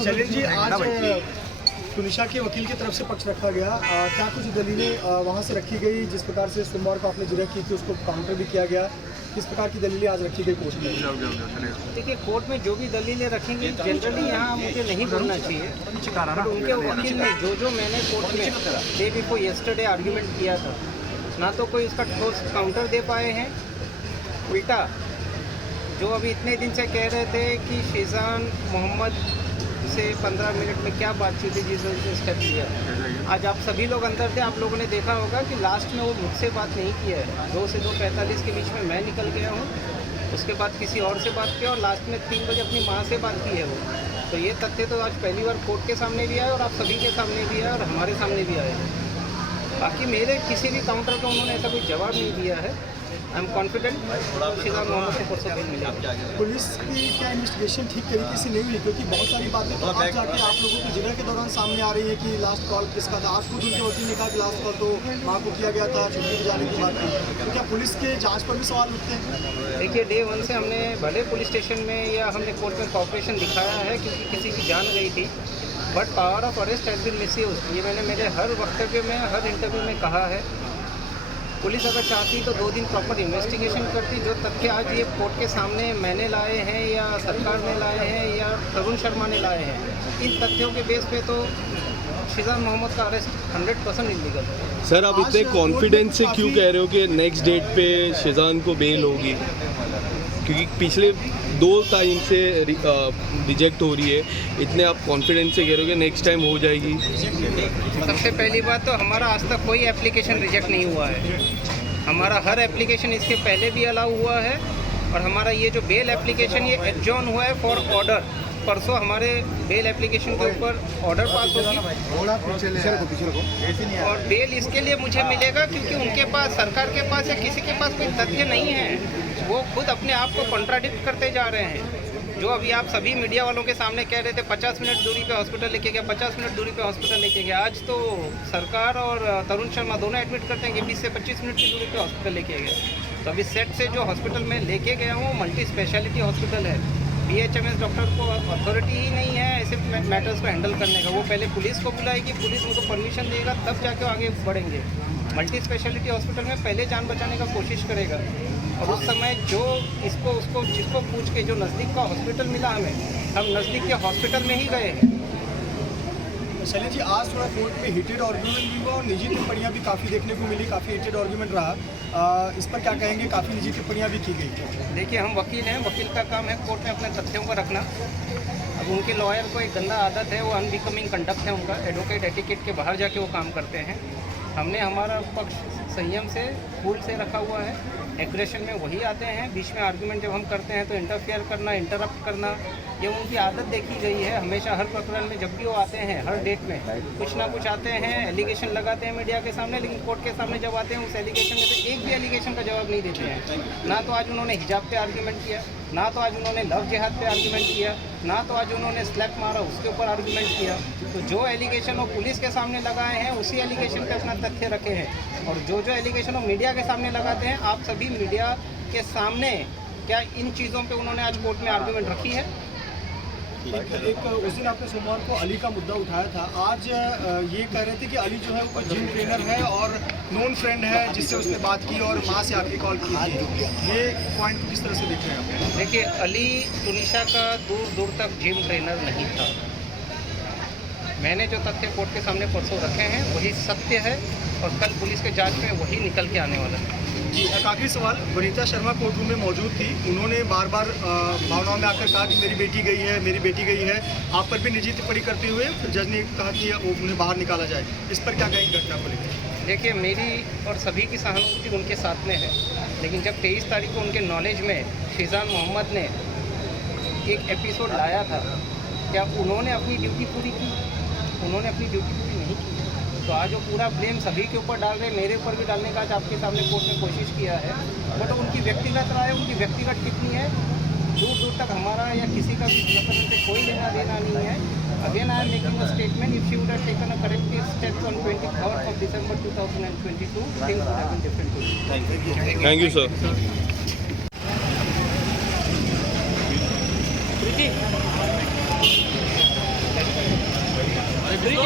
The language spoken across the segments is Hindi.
शैलेश जी, आज तुनिशा के वकील की तरफ से पक्ष रखा गया, क्या कुछ दलीलें वहां से रखी गई? जिस प्रकार से सोमवार को आपने जिरह की थी उसको काउंटर भी किया गया, किस प्रकार की दलीलें आज रखी गई कोर्ट में? देखिए, कोर्ट में जो भी दलीलें रखेंगी जनरली यहाँ मुझे नहीं बोलना चाहिए, बट उनके वकील ने जो मैंने कोर्ट में डे बिफोर यस्टरडे आर्ग्यूमेंट किया था, ना तो कोई उसका ठोस काउंटर दे पाए हैं। उल्टा जो अभी इतने दिन से कह रहे थे कि शीजान मोहम्मद से 15 मिनट में क्या बातचीत थी जिस वजह से स्टेप लिया, आज आप सभी लोग अंदर थे, आप लोगों ने देखा होगा कि लास्ट में वो मुझसे बात नहीं किया है। 2 से 2:45 के बीच में मैं निकल गया हूँ, उसके बाद किसी और से बात किया और लास्ट में 3 बजे अपनी माँ से बात की है वो। तो ये तथ्य तो आज पहली बार कोर्ट के सामने भी आया और आप सभी के सामने भी आया और हमारे सामने भी आया। बाकी मेरे किसी भी काउंटर का उन्होंने ऐसा कोई जवाब नहीं दिया है। I am confident Sheezan Mohammad को परसों बेल मिलेगा। पुलिस की क्या इन्वेस्टिगेशन ठीक तरीके से नहीं हुई? क्योंकि बहुत सारी बातें तो आज जाके आप लोगों की जिरह के दौरान सामने आ रही है कि लास्ट कॉल किसका था। आज खुद उनके वकील ने कहा कि लास्ट कॉल तो माँ को किया गया था, छुट्टी पर जाने की बात थी। तो क्या पुलिस के जाँच पर भी सवाल उठते हैं? देखिए, डे 1 से हमने भले पुलिस स्टेशन में या हमने कोर्ट में कॉपरेशन दिखाया है क्योंकि किसी की जान गई थी, but power of arrest has been misuse. ये मैंने मेरे हर वक्तव्य में, हर इंटरव्यू में कहा है। पुलिस अगर चाहती तो 2 दिन प्रॉपर इन्वेस्टिगेशन करती। जो तथ्य आज ये कोर्ट के सामने मैंने लाए हैं या सरकार ने लाए हैं या तरुण शर्मा ने लाए हैं, इन तथ्यों के बेस पे तो शीजान मोहम्मद का अरेस्ट 100% इलीगल है। सर, आप इतने कॉन्फिडेंस से क्यों कह रहे हो कि नेक्स्ट डेट पे शीजान को बेल होगी? क्योंकि पिछले 2 टाइम से रिजेक्ट हो रही है, इतने आप कॉन्फिडेंस से कह रहे हो कि नेक्स्ट टाइम हो जाएगी? सबसे पहली बात तो हमारा आज तक कोई एप्लीकेशन रिजेक्ट नहीं हुआ है। हमारा हर एप्लीकेशन इसके पहले भी अलाउ हुआ है और हमारा ये जो बेल एप्लीकेशन ये एडजॉर्न हुआ है फॉर ऑर्डर। परसों हमारे बेल एप्लीकेशन के ऊपर ऑर्डर पास होगी और बेल इसके लिए मुझे मिलेगा क्योंकि उनके पास, सरकार के पास या किसी के पास कोई तथ्य नहीं है। वो खुद अपने आप को कॉन्ट्राडिक्ट करते जा रहे हैं। जो अभी आप सभी मीडिया वालों के सामने कह रहे थे 50 मिनट दूरी पे हॉस्पिटल लेके गया, 50 मिनट दूरी पे हॉस्पिटल लेके गया, आज तो सरकार और तरुण शर्मा दोनों एडमिट करते हैं कि 20 से 25 मिनट की दूरी पे हॉस्पिटल लेके गया। तो अभी सेट से जो हॉस्पिटल में लेके गया हूँ मल्टी स्पेशलिटी हॉस्पिटल है। BHMS डॉक्टर को अथॉरिटी ही नहीं है ऐसे मैटर्स को हैंडल करने का। वो पहले पुलिस को बुलाएगी, पुलिस उनको परमिशन देगा, तब जाके आगे बढ़ेंगे। मल्टी स्पेशलिटी हॉस्पिटल में पहले जान बचाने का कोशिश करेगा और उस समय जो जिसको पूछ के जो नज़दीक का हॉस्पिटल मिला हमें, हम नज़दीक के हॉस्पिटल में ही गए हैं। शैलेश जी, आज थोड़ा कोर्ट में हीटेड आर्ग्यूमेंट भी हुआ और निजी टिप्पणियाँ भी काफ़ी देखने को मिली, काफ़ी हीटेड आर्ग्यूमेंट रहा। इस पर क्या कहेंगे? काफ़ी निजी टिप्पणियाँ भी की गई। देखिए, हम वकील हैं, वकील का काम है कोर्ट में अपने तथ्यों को रखना। अब उनके लॉयर को एक गंदा आदत है, वो अनबिकमिंग कंडक्ट है उनका, एडवोकेट एटिकेट के बाहर जाके वो काम करते हैं। हमने हमारा पक्ष संयम से, फूल से रखा हुआ है। एग्रेशन में वही आते हैं, बीच में आर्गुमेंट जब हम करते हैं तो इंटरफेयर करना, इंटरप्ट करना, ये उनकी आदत देखी गई है। हमेशा हर प्रकरण में जब भी वो आते हैं, हर डेट में कुछ ना कुछ आते हैं, एलिगेशन लगाते हैं मीडिया के सामने, लेकिन कोर्ट के सामने जब आते हैं उस एलिगेशन में से एक भी एलिगेशन का जवाब नहीं देते हैं। ना तो आज उन्होंने हिजाब पे आर्ग्यूमेंट किया, ना तो आज उन्होंने लव जिहाद पे आर्ग्यूमेंट किया, ना तो आज उन्होंने स्लैप मारा उसके ऊपर आर्ग्यूमेंट किया। तो जो एलिगेशन वो पुलिस के सामने लगाए हैं उसी एलिगेशन पे अपना तथ्य रखे हैं और जो एलिगेशन वो मीडिया के सामने लगाते हैं, आप सभी मीडिया के सामने क्या इन चीज़ों पे उन्होंने आज कोर्ट में आर्ग्यूमेंट रखी है? एक उस दिन आपने सोमवार को अली का मुद्दा उठाया था, आज ये कह रहे थे कि अली जो है वो जिम ट्रेनर है और नोन फ्रेंड है जिससे उसने बात की और माँ से आखिरी कॉल की थी। ये पॉइंट किस तरह से देख रहे हैं आप? देखिए, अली तुनिशा का दूर दूर तक जिम ट्रेनर नहीं था। मैंने जो तथ्य कोर्ट के सामने परसों रखे हैं वही सत्य है और कल पुलिस के जांच में वही निकल के आने वाला है। जी, एक आखिरी सवाल। वनीता शर्मा कोर्ट रूम में मौजूद थी, उन्होंने बार बार भावनाओं में आकर कहा कि मेरी बेटी गई है, मेरी बेटी गई है। आप पर भी निजी टिप्पणी करते हुए फिर जज ने कहा कि वो उन्हें बाहर निकाला जाए। इस पर क्या कहेंगे घटना को लेकर? देखिए, मेरी और सभी की सहानुभूति उनके साथ में है, लेकिन जब 23 तारीख को उनके नॉलेज में शीजान मोहम्मद ने एक एपिसोड लाया था, क्या उन्होंने अपनी ड्यूटी पूरी की? उन्होंने अपनी ड्यूटी पूरी नहीं की। तो आज वो पूरा ब्लेम सभी के ऊपर डाल रहे, मेरे ऊपर भी डालने का आज आपके सामने कोर्ट में कोशिश किया है। बट उनकी व्यक्तिगत राय, उनकी व्यक्तिगत टिप्पणी है, दूर दूर तक हमारा या किसी का भी प्रकरण से कोई लेना देना नहीं है। Again I am making a statement, if she would have taken a corrective steps on 23rd of December 2022, things would have been different today. Thank you sir. वही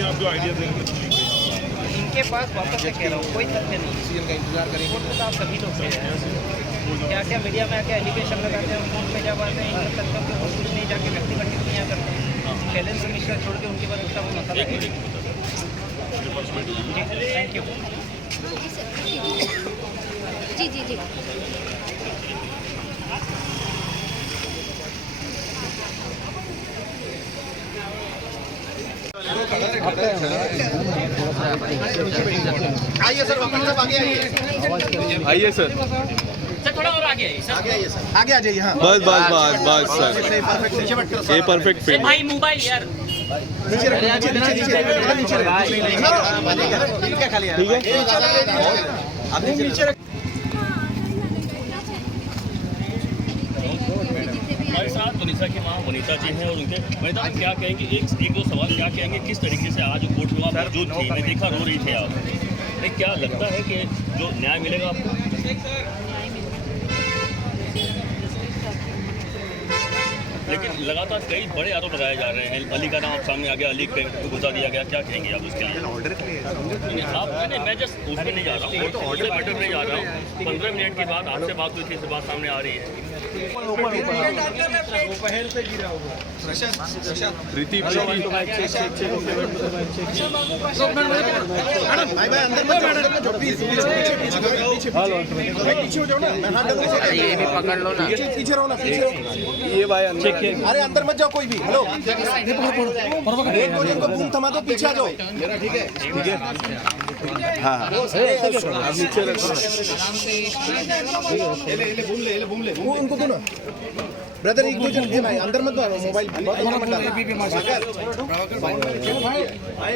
आपको आइडिया देंगे। इनके पास वापस से कह रहा हूँ कोई तथ्य नहीं, सीएम का इंतजार करेंगे। कोर्ट में तो आप सभी लोग से क्या क्या मीडिया में आके एलिगेशन लगाते हैं, कोर्ट में जब आते हैं इन तथ्यों के और कुछ नहीं जाके व्यक्तिगत टिप्पणियाँ करते हैं। शैलेंद्र मिश्रा छोड़ के उनके बाद दूसरा वो मसला है। Thank you. जी जी जी आइए सर, वकील साहब आगे आइए। आइए सर, थोड़ा और आगे आइए सर। आगे आइए सर, आगे आ जाइए। हाँ बस बस बस बस सर, नीचे मत करो सर। ये परफेक्ट फिट भाई मोबाइल यार नीचे रखो, नीचे खाली है। ठीक है। आप नीचे रखो। हमारे साथ वनीता की माँ वनीता जी हैं और उनके वनीता आप क्या कहेंगे, एक दो सवाल क्या कहेंगे, किस तरीके से आज कोर्ट में आप मौजूद थी, मैं देखा रो रही थी आप, क्या लगता है कि जो न्याय मिलेगा आपको? लेकिन लगातार कई बड़े आरोप लगाए जा रहे हैं, अली का नाम सामने आ गया, अली को गुस्सा दिया गया, क्या कहेंगे आप उसके लिए? ऑर्डर के लिए आप नहीं, मैं जस्ट उसमें नहीं जा रहा हूँ, तो ऑर्डर मैटर नहीं जा रहा हूँ। 15 मिनट के बाद आपसे बात हुई थी, इस बात सामने आ रही है। प्रीति भाई अंदर मत जाओ, प्लीज पीछे हो जाओ ना, मैं हाथ डालूंगा। ये भी पकड़ लो ना। पीछे रहो ना, पीछे। ये भाई अंदर अरे अंदर मत जाओ कोई भी। हेलो, एक दो जन को बूम थमा दो, पीछे आ जाओ। ठीक है, ठीक है। हाँ आप नीचे रखो। वो उनको दो ना ब्रदर, एक दो जन है भाई, अंदर मत दो मोबाइल।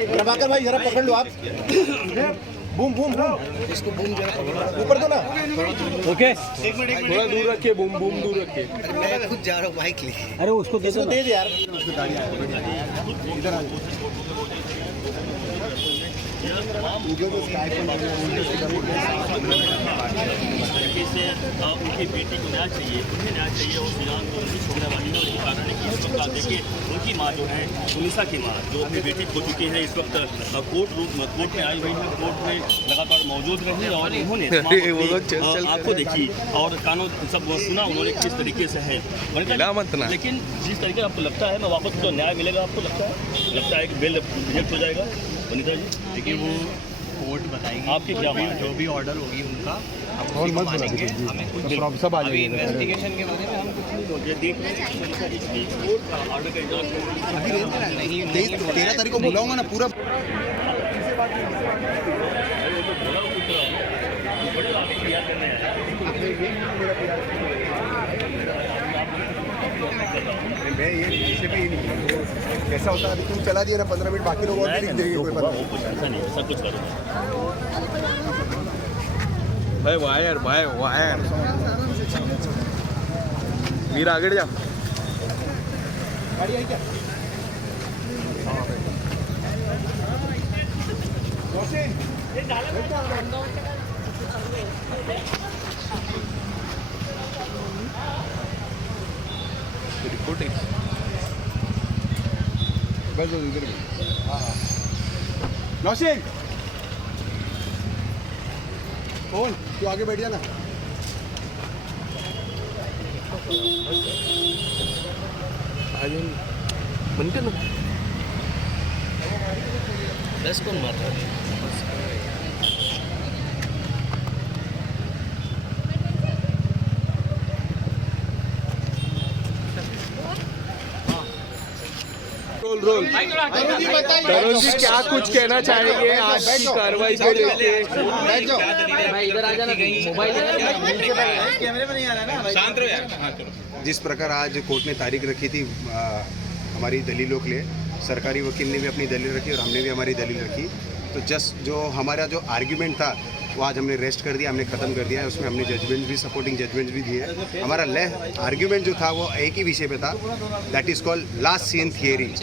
प्रभाकर भाई जरा पकड़ लो आप। बूम बूम बूम, इसको बूम जरा ऊपर दो ना। ओके, थोड़ा दूर रखिए, बूम बूम दूर रखिए। मैं खुद जा रहा हूँ बाइक लेके। अरे उसको दे दे यार। इधर आ जाओ। से उनकी बेटी को न्याय चाहिए, उन्हें न्याय चाहिए और शिजान को नहीं छोड़ने वाली है। और यही कारण है कि इस वक्त आप देखिए उनकी माँ जो है, वनीता की माँ जो अपनी बेटी खो चुकी है, इस वक्त कोर्ट में आई हुई है, कोर्ट में लगातार मौजूद रही और उन्होंने आपको देखी और कानून सब सुना उन्होंने किस तरीके से है। लेकिन जिस तरीके आपको लगता है मैं वापस जो न्याय मिलेगा, आपको लगता है कि बेल रिजेक्ट हो जाएगा? वनीता जी देखिए वो कोर्ट बताएगी, आपकी क्या मांग है? जो भी ऑर्डर होगी उनका हम उसी को मानेंगे। हमें कुछ अभी इन्वेस्टिगेशन के बारे में हम कुछ नहीं बोल ये देख ऑर्डर का इंतजार 13 तारीख को बुलाऊंगा ना पूरा। मैं ये पीछे भी नहीं, कैसा होता है अभी तुम चला दिया ना 15 मिनट, बाकी लोग और लिख देंगे। कोई पता नहीं, ऐसा नहीं, सब कुछ करो। भाई वायर वीर आगे जा। गाड़ी आई क्या? बस इधर नौशीन कौन तू आगे बैठ जाना। बनते ना बस कौन मार रहा है? रोल तरुण जी क्या कुछ कहना चाहेंगे आज की कार्रवाई को लेके? बैठ जाओ। इधर आ जाना, मोबाइल जिस प्रकार आज कोर्ट ने तारीख रखी थी हमारी दलीलों के लिए, सरकारी वकील ने भी अपनी दलील रखी और हमने भी हमारी दलील रखी। तो जस्ट जो हमारा जो आर्ग्यूमेंट था वो आज हमने रेस्ट कर दिया, हमने ख़त्म कर दिया है। उसमें हमने जजमेंट भी, सपोर्टिंग जजमेंट भी दिए। हमारा आर्ग्यूमेंट जो था वो एक ही विषय पे था, that is called last seen theory.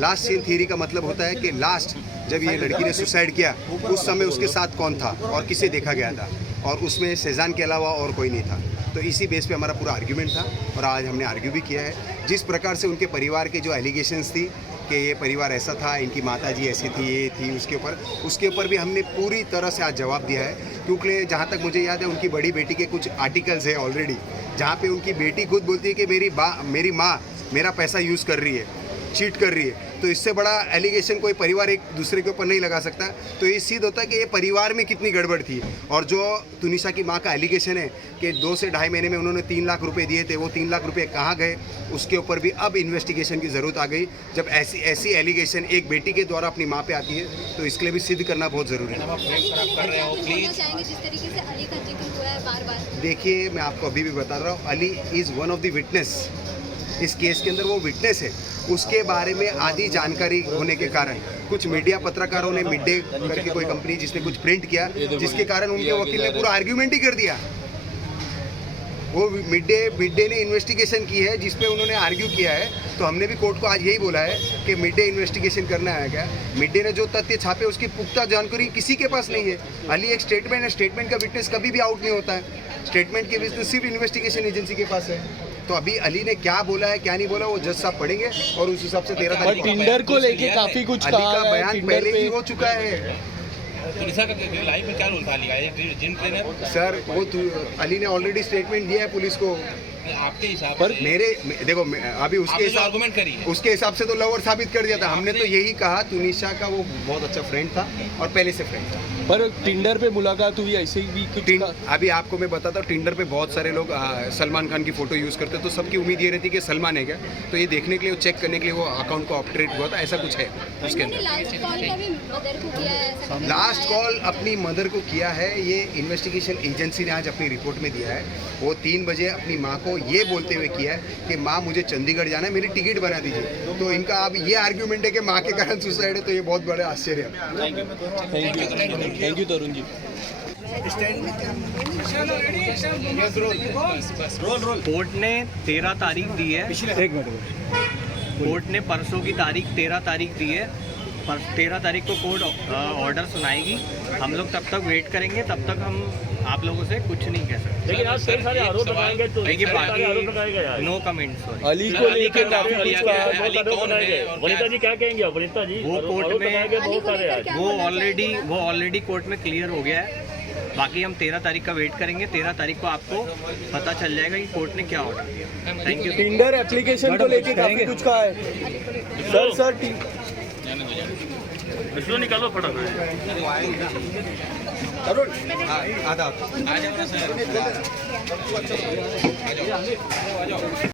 Last seen theory का मतलब होता है कि लास्ट जब ये लड़की ने सुसाइड किया उस समय उसके साथ कौन था और किसे देखा गया था, और उसमें शेजान के अलावा और कोई नहीं था। तो इसी बेस पे हमारा पूरा आर्ग्यूमेंट था और आज हमने आर्ग्यू भी किया है। जिस प्रकार से उनके परिवार के जो एलिगेशंस थी कि ये परिवार ऐसा था, इनकी माताजी ऐसी थी, ये थी, उसके ऊपर भी हमने पूरी तरह से आज जवाब दिया है। क्योंकि जहाँ तक मुझे याद है उनकी बड़ी बेटी के कुछ आर्टिकल्स है ऑलरेडी, जहाँ पे उनकी बेटी खुद बोलती है कि मेरी माँ मेरा पैसा यूज़ कर रही है, चीट कर रही है। तो इससे बड़ा एलिगेशन कोई परिवार एक दूसरे के ऊपर नहीं लगा सकता। तो ये सिद्ध होता है कि ये परिवार में कितनी गड़बड़ थी। और जो तुनिशा की माँ का एलिगेशन है कि 2 से ढाई महीने में उन्होंने 3 लाख रुपए दिए थे, वो 3 लाख रुपए कहाँ गए, उसके ऊपर भी अब इन्वेस्टिगेशन की ज़रूरत आ गई। जब ऐसी एलिगेशन एक बेटी के द्वारा अपनी माँ पे आती है तो इसके लिए भी सिद्ध करना बहुत ज़रूरी है। जिस तरीके से अली का जिक्र हुआ है बार-बार। देखिए, मैं आपको अभी भी बता रहा हूँ, Ali is one of the witness. इस केस के अंदर वो विटनेस है। उसके बारे में आधी जानकारी होने के कारण कुछ मीडिया पत्रकारों ने मिड डे करके कोई कंपनी जिसने कुछ प्रिंट किया, जिसके कारण उनके वकील ने पूरा आर्ग्यूमेंट ही कर दिया। वो मिड डे ने इन्वेस्टिगेशन की है जिस पे उन्होंने आर्ग्यू किया है। तो हमने भी कोर्ट को आज यही बोला है कि मिड डे इन्वेस्टिगेशन करना है क्या। मिड डे ने जो तथ्य छापे उसकी पुख्ता जानकारी किसी के पास नहीं है। अली एक स्टेटमेंट है, स्टेटमेंट का विटनेस कभी भी आउट नहीं होता है। स्टेटमेंट के विटनेस सिर्फ इन्वेस्टिगेशन एजेंसी के पास है। तो अभी अली ने क्या बोला है क्या नहीं बोला वो जज साहब पढ़ेंगे और उस हिसाब से 13 तारीख को टिंडर को लेके काफी कुछ अली कहा का है, बयान टिंडर पहले पे- ही हो चुका है। तुनिशा का लाइफ में क्या रोल था लिया जिम ट्रेनर? सर वो अली ने ऑलरेडी स्टेटमेंट दिया है पुलिस को। आपके हिसाब पर से देखो अभी उसके आपने जो हिसाब आर्गुमेंट करी है उसके हिसाब से तो लवर साबित कर दिया था। हमने तो यही कहा तुनिशा का वो बहुत अच्छा फ्रेंड था और पहले से फ्रेंड था। पर टिंडर पे मुलाकात हुई, ऐसे ही भी कुछ अभी आपको मैं बताता हूँ, टिंडर पे बहुत सारे लोग सलमान खान की फ़ोटो यूज़ करते हैं, तो सबकी उम्मीद ये रहती है कि सलमान है क्या। तो ये देखने के लिए, चेक करने के लिए वो अकाउंट को अपडेट हुआ था, ऐसा कुछ है उसके अंदर। लास्ट कॉल का भी मदर को किया है ऐसा कुछ लास्ट कॉल अपनी मदर को किया है। ये इन्वेस्टिगेशन एजेंसी ने आज अपनी रिपोर्ट में दिया है। वो 3 बजे अपनी माँ को ये बोलते हुए किया है कि माँ मुझे चंडीगढ़ जाना है, मेरी टिकट बना दीजिए। तो इनका अब ये आर्ग्यूमेंट है कि माँ के कारण सुसाइड है, तो ये बहुत बड़ा आश्चर्य है। Thank you Tarun ji. Court ने 13 तारीख दी है। कोर्ट ने परसों की तारीख 13 तारीख दी है। पर 13 तारीख को कोर्ट ऑर्डर सुनाएगी। हम लोग तब तक वेट करेंगे, तब तक हम आप लोगों से कुछ नहीं कह सकते। लेकिन आप कई सारे आरोप लगाएंगे तो देखिए आरोप लगाए गए यार। No comment sorry. अली को लेके काफी कुछ कहा है। बहुत आरोप लगाए गए। वनिता जी क्या कहेंगे? वनिता जी वो कोर्ट आरोप में लगाए गए बहुत सारे आज। वो ऑलरेडी कोर्ट में क्लियर हो गया है। बाकी हम 13 तारीख का वेट करेंगे। 13 तारीख को आपको पता चल जाएगा कि कोर्ट ने क्या ऑर्डर दिया। Thank you. टिंडर एप्लीकेशन को लेके काफी कुछ कहा है। सर इसको निकालो फटाफट। आधा